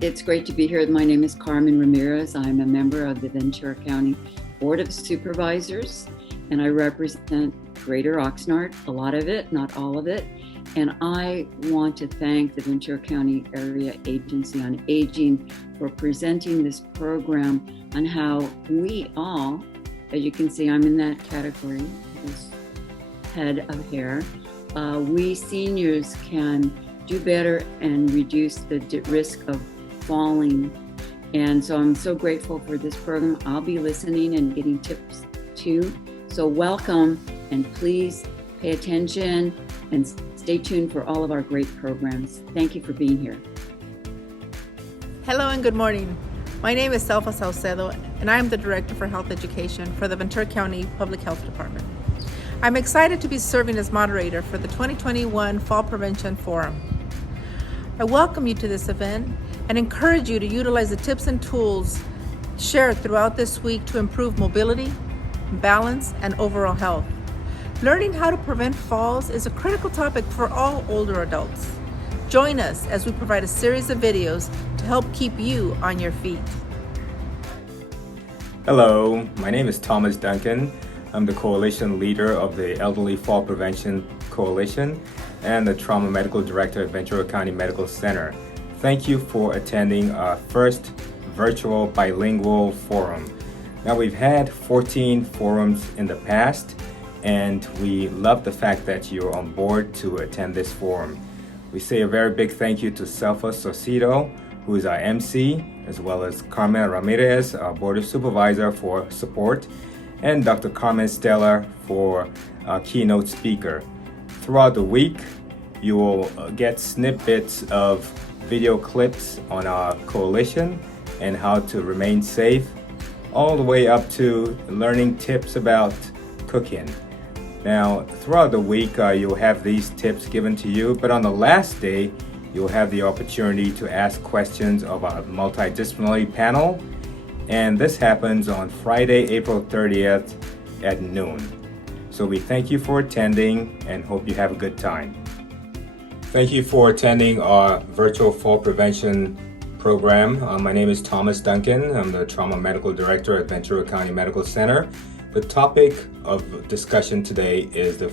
It's great to be here. My name is Carmen Ramirez. I'm a member of the Ventura County Board of Supervisors, and I represent Greater Oxnard, a lot of it, not all of it. And I want to thank the Ventura County Area Agency on Aging for presenting this program on how we all, as you can see, I'm in that category, this head of hair, we seniors can do better and reduce the risk of falling. And so I'm so grateful for this program. I'll be listening and getting tips too. So welcome, and please pay attention and stay tuned for all of our great programs. Thank you for being here. Hello and good morning. My name is Selfa Salcedo, and I am the Director for Health Education for the Ventura County Public Health Department. I'm excited to be serving as moderator for the 2021 Fall Prevention Forum. I welcome you to this event and encourage you to utilize the tips and tools shared throughout this week to improve mobility, balance, and overall health. Learning how to prevent falls is a critical topic for all older adults. Join us as we provide a series of videos to help keep you on your feet. Hello, my name is Thomas Duncan. I'm the coalition leader of the Elderly Fall Prevention Coalition and the Trauma Medical Director at Ventura County Medical Center. Thank you for attending our first virtual bilingual forum. Now, we've had 14 forums in the past, and we love the fact that you're on board to attend this forum. We say a very big thank you to Selfa Salcedo, who is our MC, as well as Carmen Ramirez, our Board of Supervisor, for support, and Dr. Carmen Stella for our keynote speaker. Throughout the week, you will get snippets of video clips on our coalition and how to remain safe, all the way up to learning tips about cooking. Now, throughout the week, you'll have these tips given to you, but on the last day, you'll have the opportunity to ask questions of our multidisciplinary panel, and this happens on Friday, April 30th at noon. So we thank you for attending and hope you have a good time. Thank you for attending our virtual fall prevention program. My name is Thomas Duncan. I'm the Trauma Medical Director at Ventura County Medical Center. The topic of discussion today is the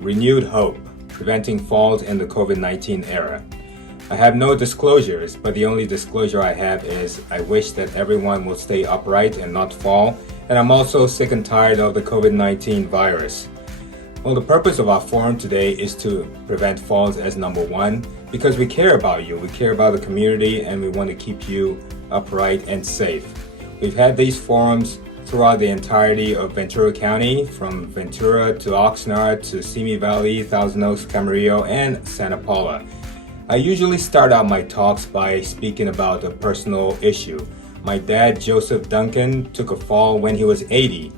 renewed hope, preventing falls in the COVID-19 era. I have no disclosures, but the only disclosure I have is I wish that everyone will stay upright and not fall, and I'm also sick and tired of the COVID-19 virus. Well, the purpose of our forum today is to prevent falls as number one, because we care about you, we care about the community, and we want to keep you upright and safe. We've had these forums throughout the entirety of Ventura County, from Ventura to Oxnard to Simi Valley, Thousand Oaks, Camarillo, and Santa Paula. I usually start out my talks by speaking about a personal issue. My dad, Joseph Duncan, took a fall when he was 80,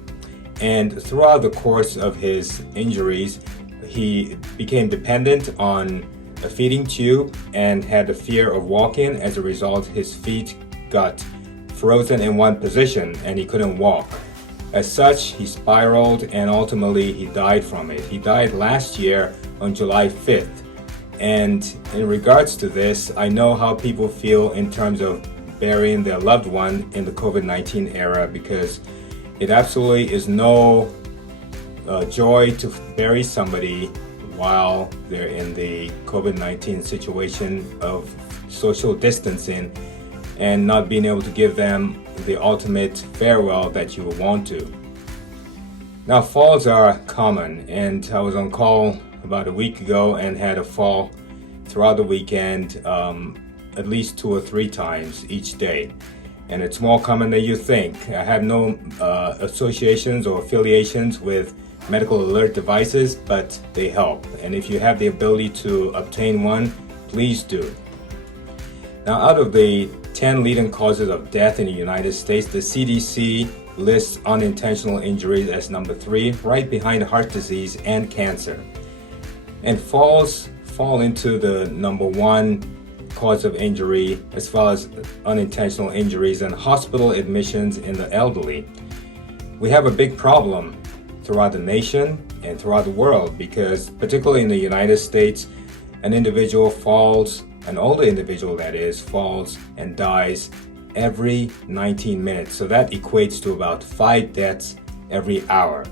and throughout the course of his injuries, he became dependent on a feeding tube and had the fear of walking. As a result, his feet got frozen in one position and he couldn't walk. As such, he spiraled and ultimately he died from it. He died last year on July 5th. And in regards to this, I know how people feel in terms of burying their loved one in the COVID-19 era, because it absolutely is no joy to bury somebody while they're in the COVID-19 situation of social distancing and not being able to give them the ultimate farewell that you would want to. Now, falls are common, and I was on call about a week ago and had a fall throughout the weekend, at least 2 or 3 times each day. And it's more common than you think. I have no associations or affiliations with medical alert devices, but they help. And if you have the ability to obtain one, please do. Now, out of the 10 leading causes of death in the United States, the CDC lists unintentional injuries as number 3, right behind heart disease and cancer. And falls fall into the number 1 cause of injury, as well as unintentional injuries and hospital admissions in the elderly. We have a big problem throughout the nation and throughout the world, because particularly in the United States, an individual falls an older individual that is, falls and dies every 19 minutes. So that equates to about 5 deaths every hour.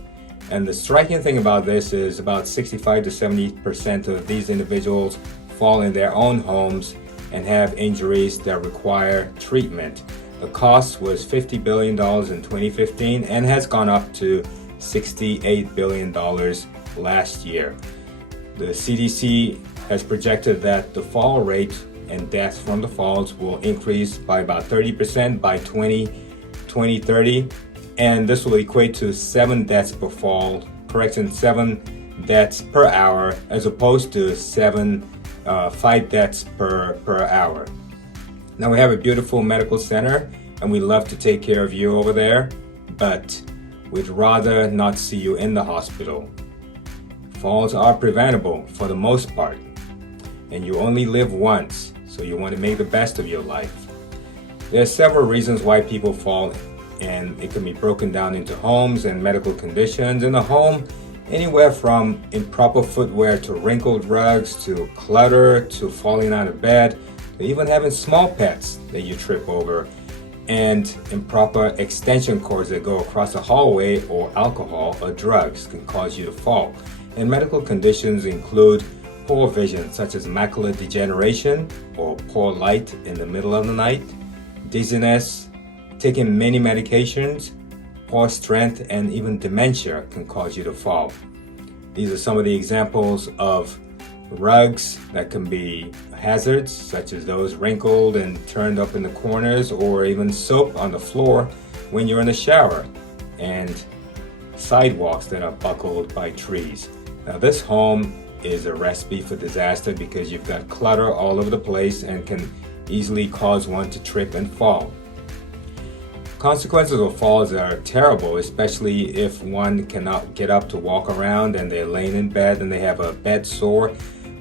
And the striking thing about this is about 65 to 70% of these individuals fall in their own homes and have injuries that require treatment. The cost was $50 billion in 2015 and has gone up to $68 billion last year. The CDC has projected that the fall rate and deaths from the falls will increase by about 30% by 2030, and this will equate to 7 deaths per fall, 7 deaths per hour, as opposed to 5 deaths per hour. Now, we have a beautiful medical center and we love to take care of you over there, but we'd rather not see you in the hospital. Falls are preventable for the most part, and you only live once, so you want to make the best of your life. There are several reasons why people fall, and it can be broken down into homes and medical conditions. In the home, anywhere from improper footwear to wrinkled rugs to clutter to falling out of bed to even having small pets that you trip over, and improper extension cords that go across the hallway, or alcohol or drugs can cause you to fall. And medical conditions include poor vision, such as macular degeneration or poor light in the middle of the night, dizziness, taking many medications, poor strength, and even dementia can cause you to fall. These are some of the examples of rugs that can be hazards, such as those wrinkled and turned up in the corners, or even soap on the floor when you're in the shower, and sidewalks that are buckled by trees. Now, this home is a recipe for disaster because you've got clutter all over the place and can easily cause one to trip and fall. Consequences of falls are terrible, especially if one cannot get up to walk around and they're laying in bed and they have a bed sore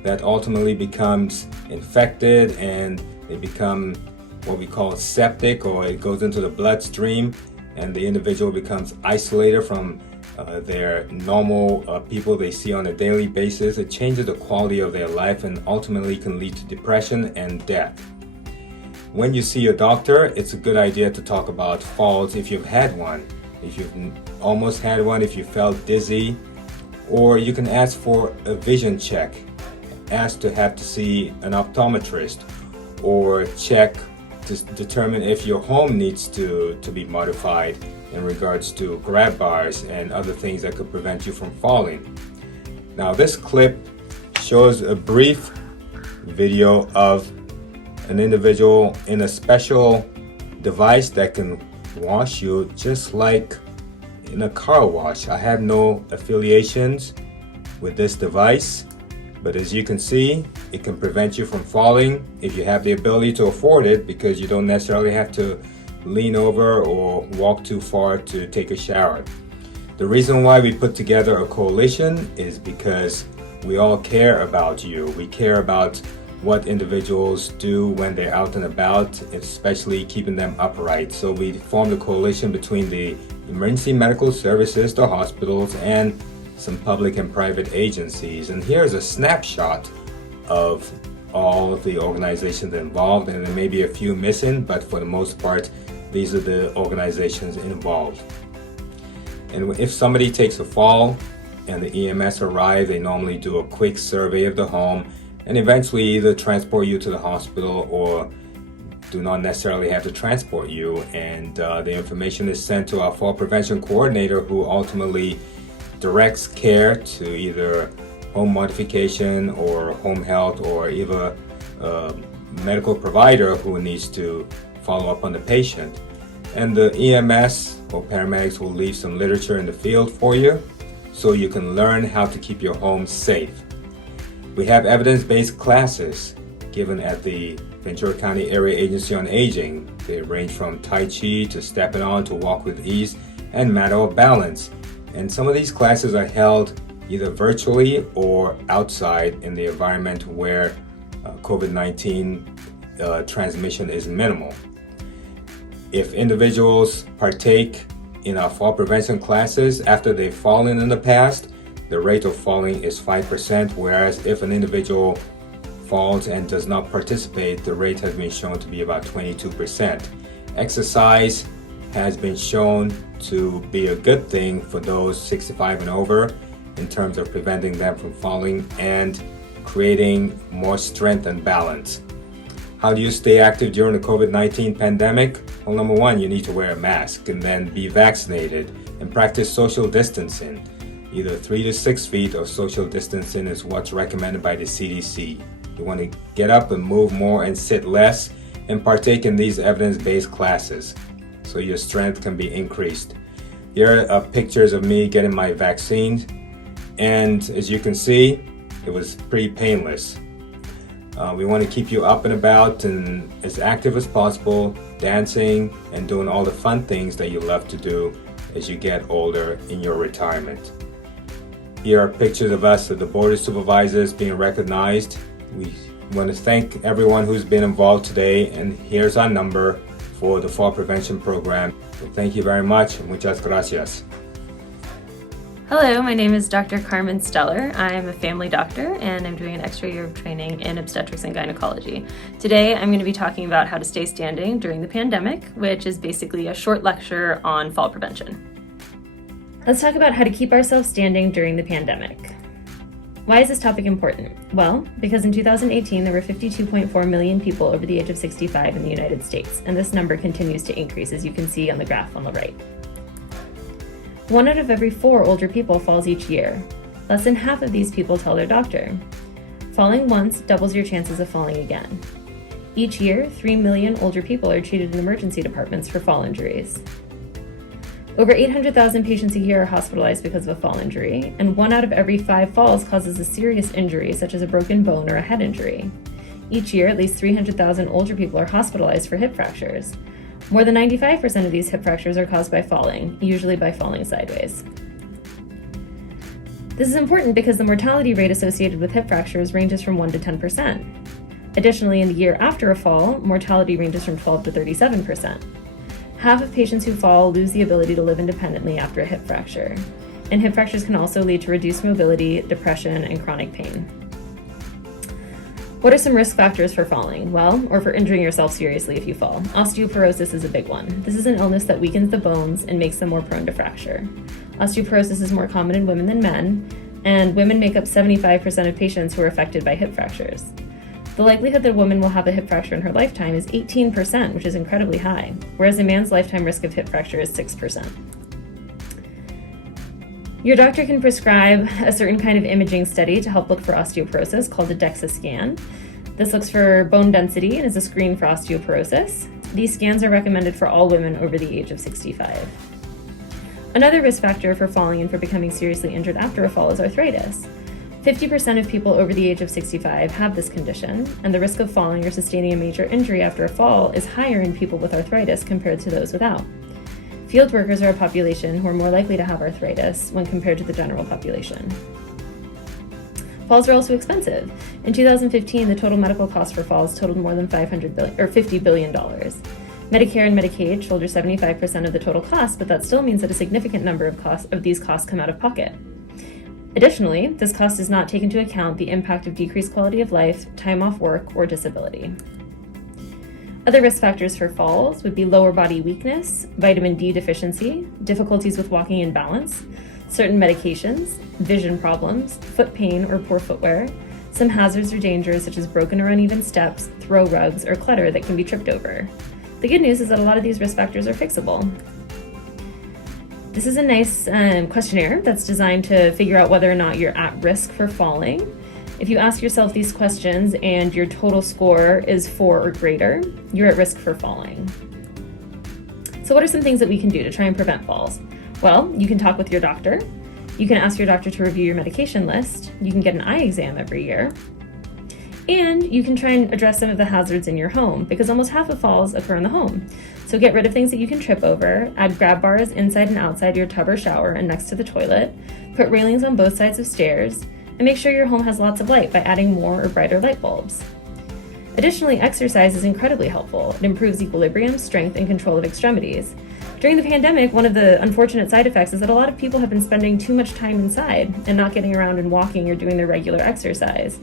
that ultimately becomes infected, and they become what we call septic, or it goes into the bloodstream, and the individual becomes isolated from their normal people they see on a daily basis. It changes the quality of their life and ultimately can lead to depression and death. When you see your doctor, it's a good idea to talk about falls if you've had one, if you've almost had one, if you felt dizzy, or you can ask for a vision check, ask to have to see an optometrist, or check to determine if your home needs to be modified in regards to grab bars and other things that could prevent you from falling. Now, this clip shows a brief video of an individual in a special device that can wash you just like in a car wash. I have no affiliations with this device, but as you can see, it can prevent you from falling if you have the ability to afford it, because you don't necessarily have to lean over or walk too far to take a shower. The reason why we put together a coalition is because we all care about you. We care about what individuals do when they're out and about, especially keeping them upright. So we formed a coalition between the emergency medical services, the hospitals, and some public and private agencies. And here's a snapshot of all of the organizations involved, and there may be a few missing, but for the most part, these are the organizations involved. And if somebody takes a fall and the EMS arrive, they normally do a quick survey of the home and eventually either transport you to the hospital or do not necessarily have to transport you. And the information is sent to our fall prevention coordinator, who ultimately directs care to either home modification or home health, or either a medical provider who needs to follow up on the patient. And the EMS or paramedics will leave some literature in the field for you so you can learn how to keep your home safe. We have evidence-based classes given at the Ventura County Area Agency on Aging. They range from Tai Chi to stepping on to walk with ease and matter of balance. And some of these classes are held either virtually or outside in the environment where COVID-19 transmission is minimal. If individuals partake in our fall prevention classes after they've fallen in the past, the rate of falling is 5%, whereas if an individual falls and does not participate, the rate has been shown to be about 22%. Exercise has been shown to be a good thing for those 65 and over in terms of preventing them from falling and creating more strength and balance. How do you stay active during the COVID-19 pandemic? Well, number one, you need to wear a mask and then be vaccinated and practice social distancing. Either 3 to 6 feet of social distancing is what's recommended by the CDC. You want to get up and move more and sit less and partake in these evidence-based classes so your strength can be increased. Here are pictures of me getting my vaccine, and as you can see, it was pretty painless. We want to keep you up and about and as active as possible, dancing and doing all the fun things that you love to do as you get older in your retirement. Here are pictures of us at the Board of Supervisors being recognized. We want to thank everyone who's been involved today, and here's our number for the Fall Prevention Program. So thank you very much. Muchas gracias. Hello, my name is Dr. Carmen Steller. I'm a family doctor and I'm doing an extra year of training in obstetrics and gynecology. Today I'm going to be talking about how to stay standing during the pandemic, which is basically a short lecture on fall prevention. Let's talk about how to keep ourselves standing during the pandemic. Why is this topic important? Well, because in 2018 there were 52.4 million people over the age of 65 in the United States, and this number continues to increase, as you can see on the graph on the right. 1 out of every 4 older people falls each year. Less than half of these people tell their doctor. Falling once doubles your chances of falling again. Each year, 3 million older people are treated in emergency departments for fall injuries. Over 800,000 patients a year are hospitalized because of a fall injury, and 1 out of every 5 falls causes a serious injury, such as a broken bone or a head injury. Each year, at least 300,000 older people are hospitalized for hip fractures. More than 95% of these hip fractures are caused by falling, usually by falling sideways. This is important because the mortality rate associated with hip fractures ranges from 1 to 10%. Additionally, in the year after a fall, mortality ranges from 12 to 37%. Half of patients who fall lose the ability to live independently after a hip fracture. And hip fractures can also lead to reduced mobility, depression, and chronic pain. What are some risk factors for falling? Well, or for injuring yourself seriously if you fall? Osteoporosis is a big one. This is an illness that weakens the bones and makes them more prone to fracture. Osteoporosis is more common in women than men, and women make up 75% of patients who are affected by hip fractures. The likelihood that a woman will have a hip fracture in her lifetime is 18%, which is incredibly high, whereas a man's lifetime risk of hip fracture is 6%. Your doctor can prescribe a certain kind of imaging study to help look for osteoporosis called a DEXA scan. This looks for bone density and is a screen for osteoporosis. These scans are recommended for all women over the age of 65. Another risk factor for falling and for becoming seriously injured after a fall is arthritis. 50% of people over the age of 65 have this condition, and the risk of falling or sustaining a major injury after a fall is higher in people with arthritis compared to those without. Field workers are a population who are more likely to have arthritis when compared to the general population. Falls are also expensive. In 2015, the total medical cost for falls totaled more than $50 billion. Medicare and Medicaid shoulder 75% of the total cost, but that still means that a significant number of these costs come out of pocket. Additionally, this cost does not take into account the impact of decreased quality of life, time off work, or disability. Other risk factors for falls would be lower body weakness, vitamin D deficiency, difficulties with walking and balance, certain medications, vision problems, foot pain or poor footwear, some hazards or dangers such as broken or uneven steps, throw rugs, or clutter that can be tripped over. The good news is that a lot of these risk factors are fixable. This is a nice questionnaire that's designed to figure out whether or not you're at risk for falling. If you ask yourself these questions and your total score is 4 or greater, you're at risk for falling. So what are some things that we can do to try and prevent falls? Well, you can talk with your doctor. You can ask your doctor to review your medication list. You can get an eye exam every year. And you can try and address some of the hazards in your home, because almost half of falls occur in the home. So get rid of things that you can trip over, add grab bars inside and outside your tub or shower and next to the toilet, put railings on both sides of stairs, and make sure your home has lots of light by adding more or brighter light bulbs. Additionally, exercise is incredibly helpful. It improves equilibrium, strength, and control of extremities. During the pandemic, one of the unfortunate side effects is that a lot of people have been spending too much time inside and not getting around and walking or doing their regular exercise.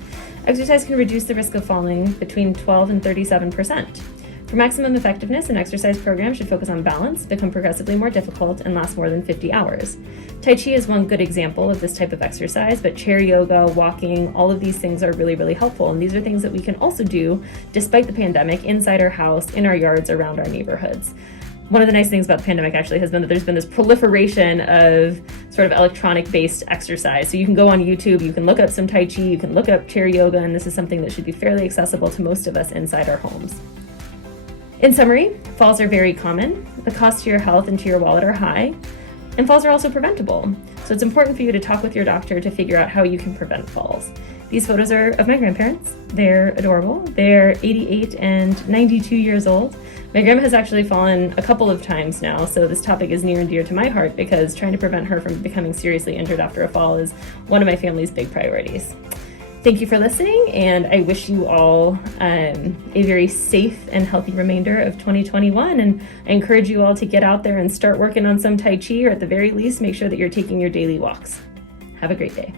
Exercise can reduce the risk of falling between 12 and 37%. For maximum effectiveness, an exercise program should focus on balance, become progressively more difficult, and last more than 50 hours. Tai Chi is one good example of this type of exercise, but chair yoga, walking, all of these things are really, really helpful. And these are things that we can also do, despite the pandemic, inside our house, in our yards, around our neighborhoods. One of the nice things about the pandemic actually has been that there's been this proliferation of sort of electronic-based exercise. So you can go on YouTube, you can look up some Tai Chi, you can look up chair yoga, and this is something that should be fairly accessible to most of us inside our homes. In summary, falls are very common, the costs to your health and to your wallet are high, and falls are also preventable. So it's important for you to talk with your doctor to figure out how you can prevent falls. These photos are of my grandparents. They're adorable. They're 88 and 92 years old. My grandma has actually fallen a couple of times now, so this topic is near and dear to my heart because trying to prevent her from becoming seriously injured after a fall is one of my family's big priorities. Thank you for listening, and I wish you all a very safe and healthy remainder of 2021, and I encourage you all to get out there and start working on some Tai Chi, or at the very least, make sure that you're taking your daily walks. Have a great day.